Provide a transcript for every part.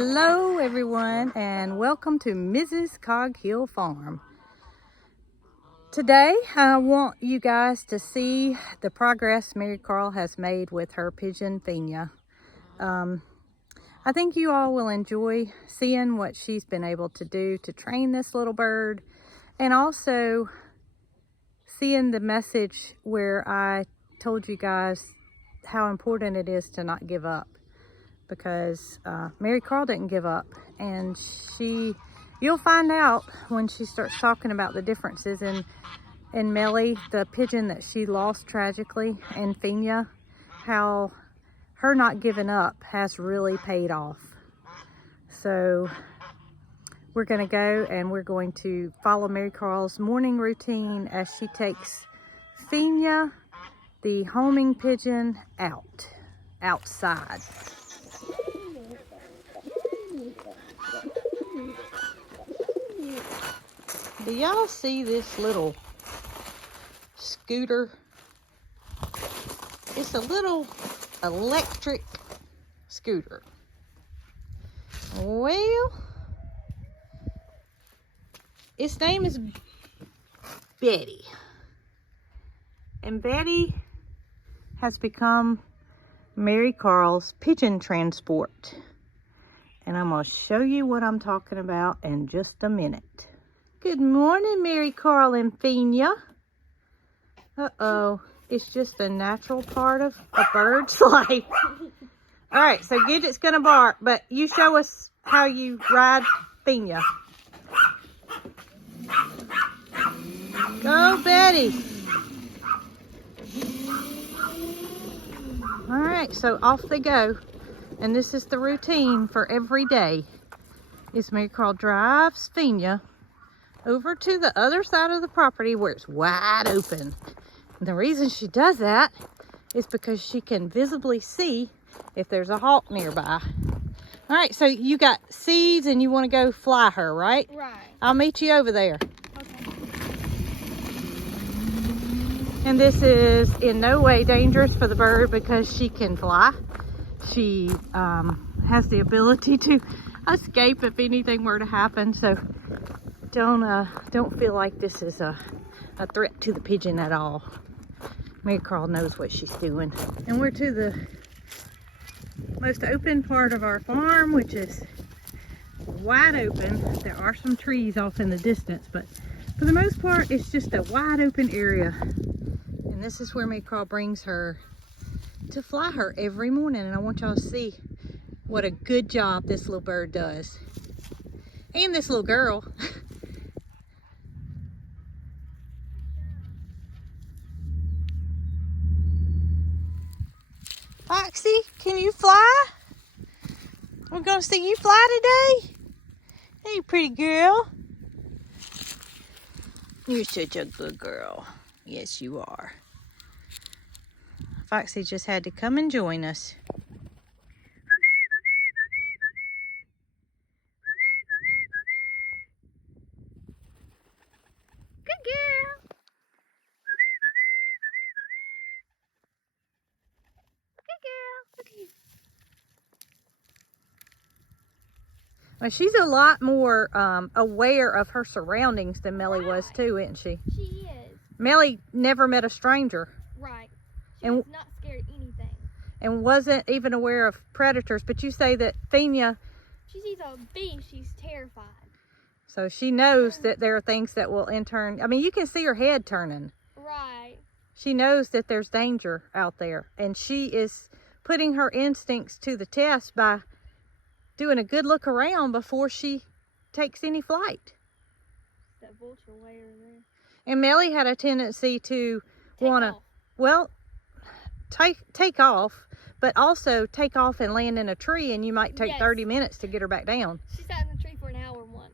Hello everyone, and welcome to Mrs. Cog Hill Farm. Today I want you guys to see the progress Marycarl has made with her pigeon Fina. I think you all will enjoy seeing what she's been able to do to train this little bird, and also seeing the message where I told you guys how important it is to not give up. Because Marycarl didn't give up, and you'll find out when she starts talking about the differences in Melly, the pigeon that she lost tragically, and Fina, how her not giving up has really paid off. So we're going to go and we're going to follow Marycarl's morning routine as she takes Fina, the homing pigeon, outside. Do y'all see this little scooter? It's a little electric scooter. Well, its name is Betty. And Betty has become Marycarl's pigeon transport. And I'm going to show you what I'm talking about in just a minute. Good morning, Marycarl and Fina. Uh-oh, it's just a natural part of a bird's life. All right, so Gidget's going to bark, but you show us how you ride Fina. Go, Betty. All right, so off they go. And this is the routine for every day. Is Marycarl drives Fina over to the other side of the property where it's wide open. And the reason she does that is because she can visibly see if there's a hawk nearby. All right, so you got seeds and you want to go fly her, right? Right. I'll meet you over there. Okay. And this is in no way dangerous for the bird because she can fly. She has the ability to escape if anything were to happen, so don't feel like this is a threat to the pigeon at all. Marycarl knows what she's doing. And we're to the most open part of our farm, which is wide open. There are some trees off in the distance, but for the most part it's just a wide open area. And this is where Marycarl brings her to fly her every morning, and I want y'all to see what a good job this little bird does. And this little girl. Foxy, can you fly? We're gonna see you fly today. Hey, pretty girl. You're such a good girl. Yes, you are. Foxy just had to come and join us. Good girl. Good girl. Look at you. Well, she's a lot more aware of her surroundings than Melly was too, isn't she? She is. Melly never met a stranger. Right. She was not scared of anything. And wasn't even aware of predators. But you say that Fina, She sees a bee, she's terrified. so she knows that there are things that will in turn, I mean, you can see her head turning. Right. She knows that there's danger out there. And she is putting her instincts to the test by doing a good look around before she takes any flight. That vulture way over there. And Melly had a tendency to want to, off. well, take off, but also take off and land in a tree, and you might take 30 minutes to get her back down. She sat in the tree for an hour once.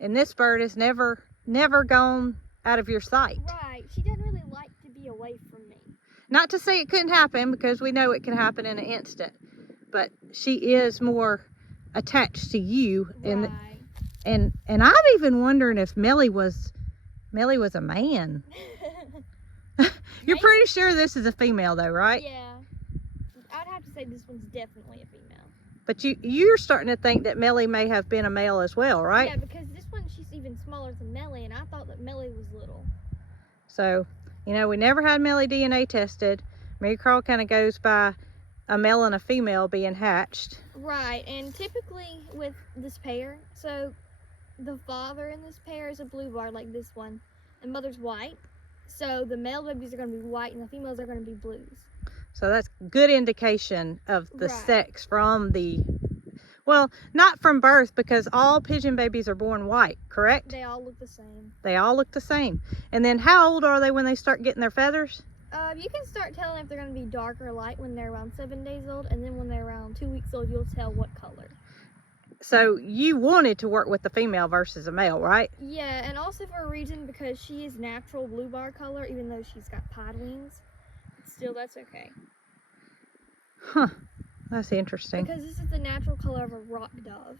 And this bird is never gone out of your sight. Right. She doesn't really like to be away from me. Not to say it couldn't happen, because we know it can happen in an instant, but she is more attached to you. Right. And I'm even wondering if Melly was a man. You're pretty sure this is a female though, right? Yeah. I'd have to say this one's definitely a female. But you're starting to think that Melly may have been a male as well, right? Yeah, because this one, she's even smaller than Melly, and I thought that Melly was little. So, you know, we never had Melly DNA tested. Marycarl kind of goes by a male and a female being hatched. Right, and typically with this pair, so the father in this pair is a blue bar like this one, and mother's white. So the male babies are going to be white, and the females are going to be blues. So that's good indication of the Right. sex from the, well, not from birth, because all pigeon babies are born white, correct? They all look the same. They all look the same. And then how old are they when they start getting their feathers? You can start telling if they're going to be dark or light when they're around 7 days old, and then when they're around 2 weeks old, you'll tell what color. So you wanted to work with the female versus a male, right? Yeah, and also for a reason, because she is natural blue bar color, even though she's got pied wings. Still, that's okay. Huh. That's interesting. Because this is the natural color of a rock dove.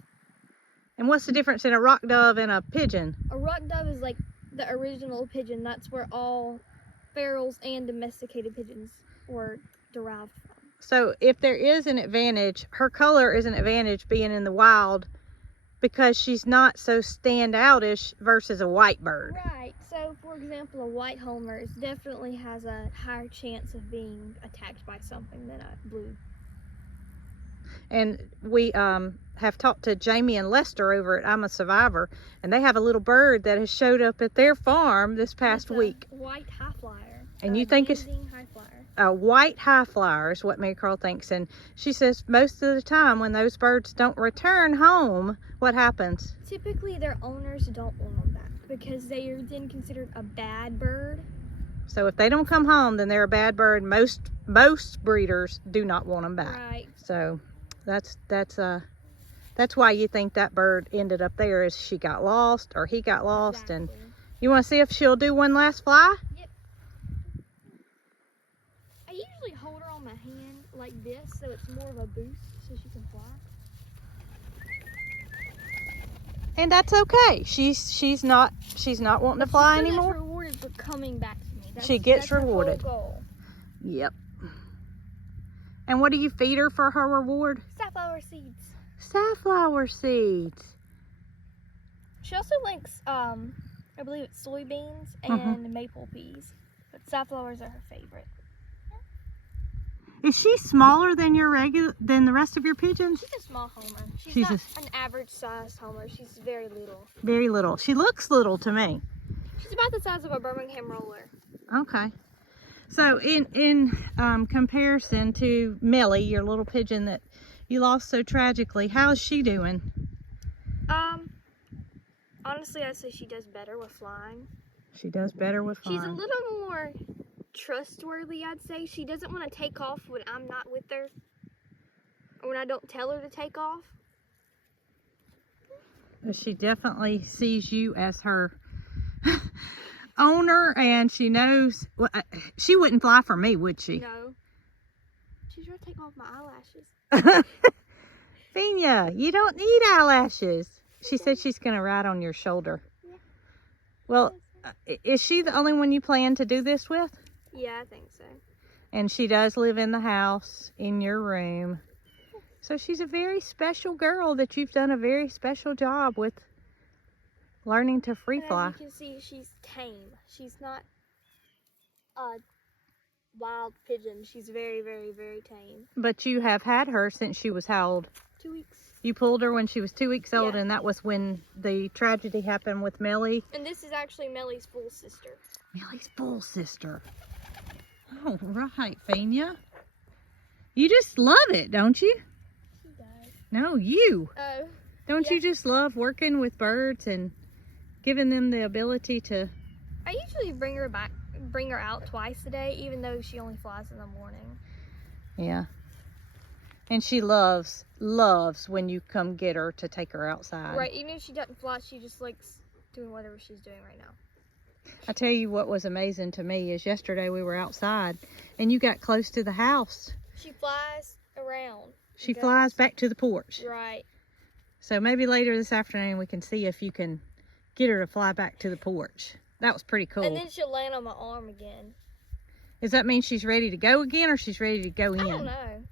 And what's the difference in a rock dove and a pigeon? A rock dove is like the original pigeon. That's where all ferals and domesticated pigeons were derived from. So if there is an advantage, her color is an advantage being in the wild because she's not so standoutish versus a white bird. Right. So, for example, a white homer definitely has a higher chance of being attacked by something than a blue. And we have talked to Jamie and Lester over at I'm a Survivor, and they have a little bird that has showed up at their farm this past week. White high flyer. And you think it's high flyer. a white high flyer is what Marycarl thinks. And she says most of the time when those birds don't return home, what happens? Typically, their owners don't want them back because they are then considered a bad bird. So if they don't come home, then they're a bad bird. Most breeders do not want them back. Right. So that's why you think that bird ended up there, is she got lost or he got lost. Exactly. And you want to see if she'll do one last fly? Yep. I usually hold her on my hand like this, so it's more of a boost so she can fly. And that's okay. She's not wanting to fly anymore. She gets rewarded for coming back to me. She gets that's rewarded. Her whole goal. Yep. And what do you feed her for her reward? Safflower seeds. Safflower seeds. She also likes, I believe it's soybeans and maple peas, but safflowers are her favorite. Is she smaller than than the rest of your pigeons? She's a small homer. She's She's not an average sized homer. She's very little. Very little. She looks little to me. She's about the size of a Birmingham roller. Okay. So in comparison to Melly, your little pigeon that you lost so tragically, how's she doing? Honestly, I'd say she does better with flying. She does better with flying. She's a little more trustworthy, I'd say. She doesn't want to take off when I'm not with her, or when I don't tell her to take off. She definitely sees you as her owner, and she knows. Well, she wouldn't fly for me, would she? No. She's trying to take off my eyelashes. Fina, you don't need eyelashes. She said she's going to ride on your shoulder. Yeah. Well, is she the only one you plan to do this with? Yeah, I think so. And she does live in the house, in your room. So she's a very special girl that you've done a very special job with learning to free fly. As you can see, she's tame. She's not a wild pigeon. She's very, very, very tame. But you have had her since she was how old? 2 weeks. You pulled her when she was 2 weeks old, Yeah. and that was when the tragedy happened with Melly. And this is actually Melly's full sister. Melly's full sister. Oh, right, Fina. You just love it, don't you? She does. No, you. Oh. Don't Yeah. you just love working with birds and giving them the ability to... I usually bring her out twice a day, even though she only flies in the morning. Yeah. And she loves when you come get her to take her outside. Right, even if she doesn't fly, she just likes doing whatever she's doing right now. I tell you what was amazing to me is yesterday we were outside and you got close to the house. She flies around. She flies back to the porch. Right. So maybe later this afternoon we can see if you can get her to fly back to the porch. That was pretty cool. And then she'll land on my arm again. Does that mean she's ready to go again, or she's ready to go in? I don't know.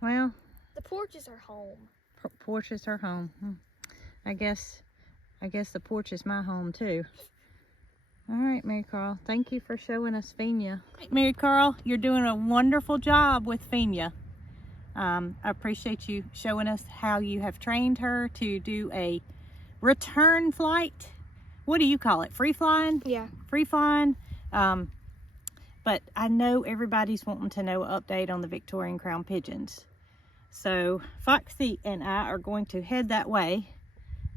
Well, The porch is her home. Porch is her home. I guess the porch is my home too. All right, Marycarl, thank you for showing us Fina. Marycarl, you're doing a wonderful job with Fina. I appreciate you showing us how you have trained her to do a return flight. What do you call it? Free flying? Yeah. Free flying. But I know everybody's wanting to know an update on the Victorian Crowned Pigeons. So Foxy and I are going to head that way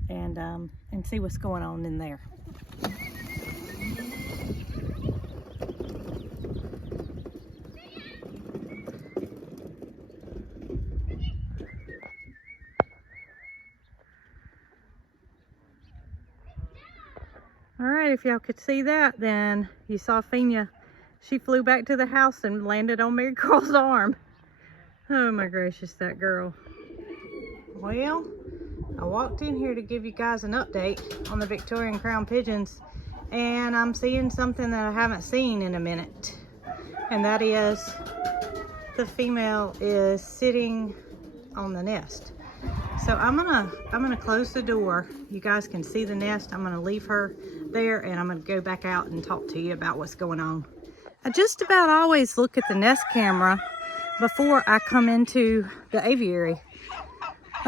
and see what's going on in there. All right, if y'all could see that, then you saw Fina. She flew back to the house and landed on Marycarl's arm. Oh my gracious, that girl. Well, I walked in here to give you guys an update on the Victorian Crowned Pigeons, and I'm seeing something that I haven't seen in a minute. And that is the female is sitting on the nest. So I'm gonna close the door. You guys can see the nest. I'm gonna leave her there, and I'm gonna go back out and talk to you about what's going on. I just about always look at the nest camera before I come into the aviary.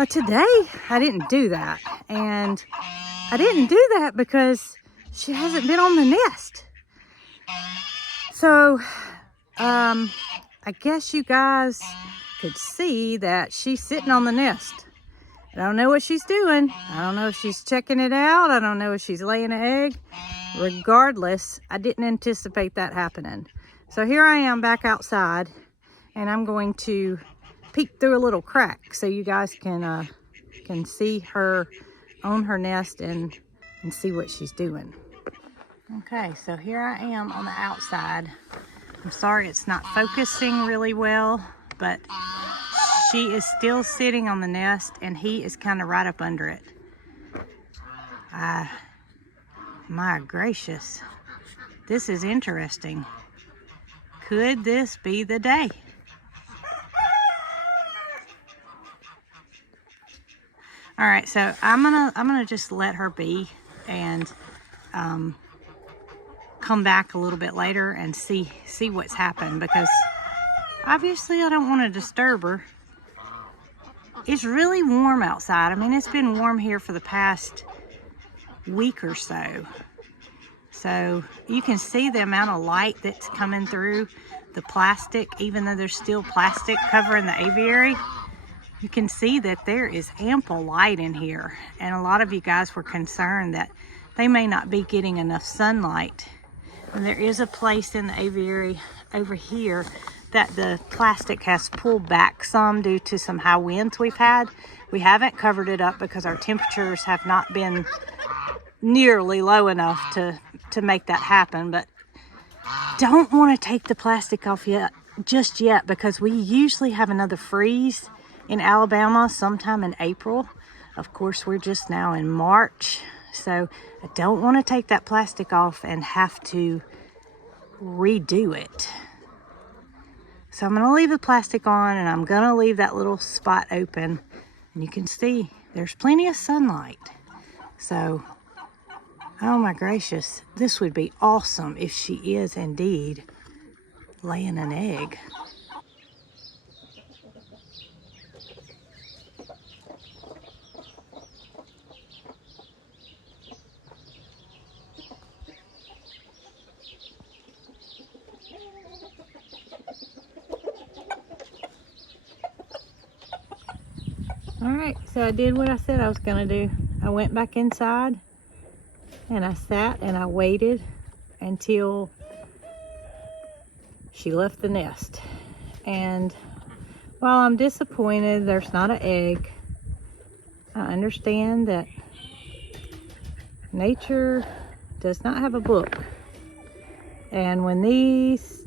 Today I didn't do that, and I didn't do that because she hasn't been on the nest. So I guess you guys could see that she's sitting on the nest. I don't know what she's doing. I don't know if she's checking it out. I don't know if she's laying an egg. Regardless, I didn't anticipate that happening. So here I am back outside, and I'm going to peek through a little crack so you guys can see her on her nest and see what she's doing. Okay, so here I am on the outside. I'm sorry it's not focusing really well, but she is still sitting on the nest, and he is kind of right up under it. My gracious, this is interesting. Could this be the day? All right, so I'm gonna just let her be and come back a little bit later and see what's happened, because obviously I don't want to disturb her. It's really warm outside. I mean, it's been warm here for the past week or so. So you can see the amount of light that's coming through the plastic, even though there's still plastic covering the aviary. You can see that there is ample light in here. And a lot of you guys were concerned that they may not be getting enough sunlight. And there is a place in the aviary over here that the plastic has pulled back some due to some high winds we've had. We haven't covered it up because our temperatures have not been nearly low enough to make that happen. But don't want to take the plastic off just yet, because we usually have another freeze in Alabama sometime in April. Of course, we're just now in March, so I don't want to take that plastic off and have to redo it. So I'm going to leave the plastic on, and I'm going to leave that little spot open, and you can see there's plenty of sunlight. So, oh my gracious, this would be awesome if she is indeed laying an egg. All right, so I did what I said I was gonna do. I went back inside and I sat and I waited until she left the nest. And while I'm disappointed there's not an egg, I understand that nature does not have a book. And when these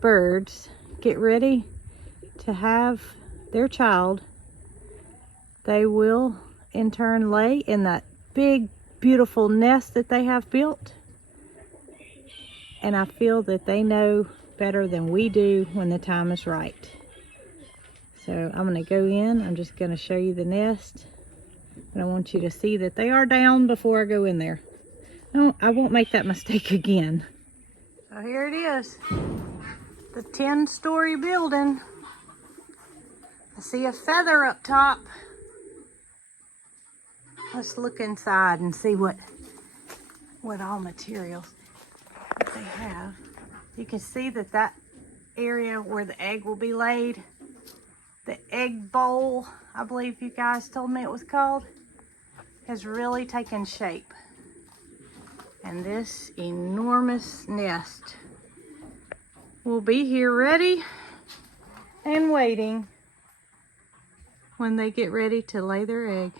birds get ready to have their child, they will in turn lay in that big, beautiful nest that they have built. And I feel that they know better than we do when the time is right. So I'm gonna go in, I'm just gonna show you the nest. And I want you to see that they are down before I go in there. No, I won't make that mistake again. So here it is, the 10-story building. I see a feather up top. Let's look inside and see what all materials that they have. You can see that area where the egg will be laid, the egg bowl, I believe you guys told me it was called, has really taken shape. And this enormous nest will be here ready and waiting when they get ready to lay their egg.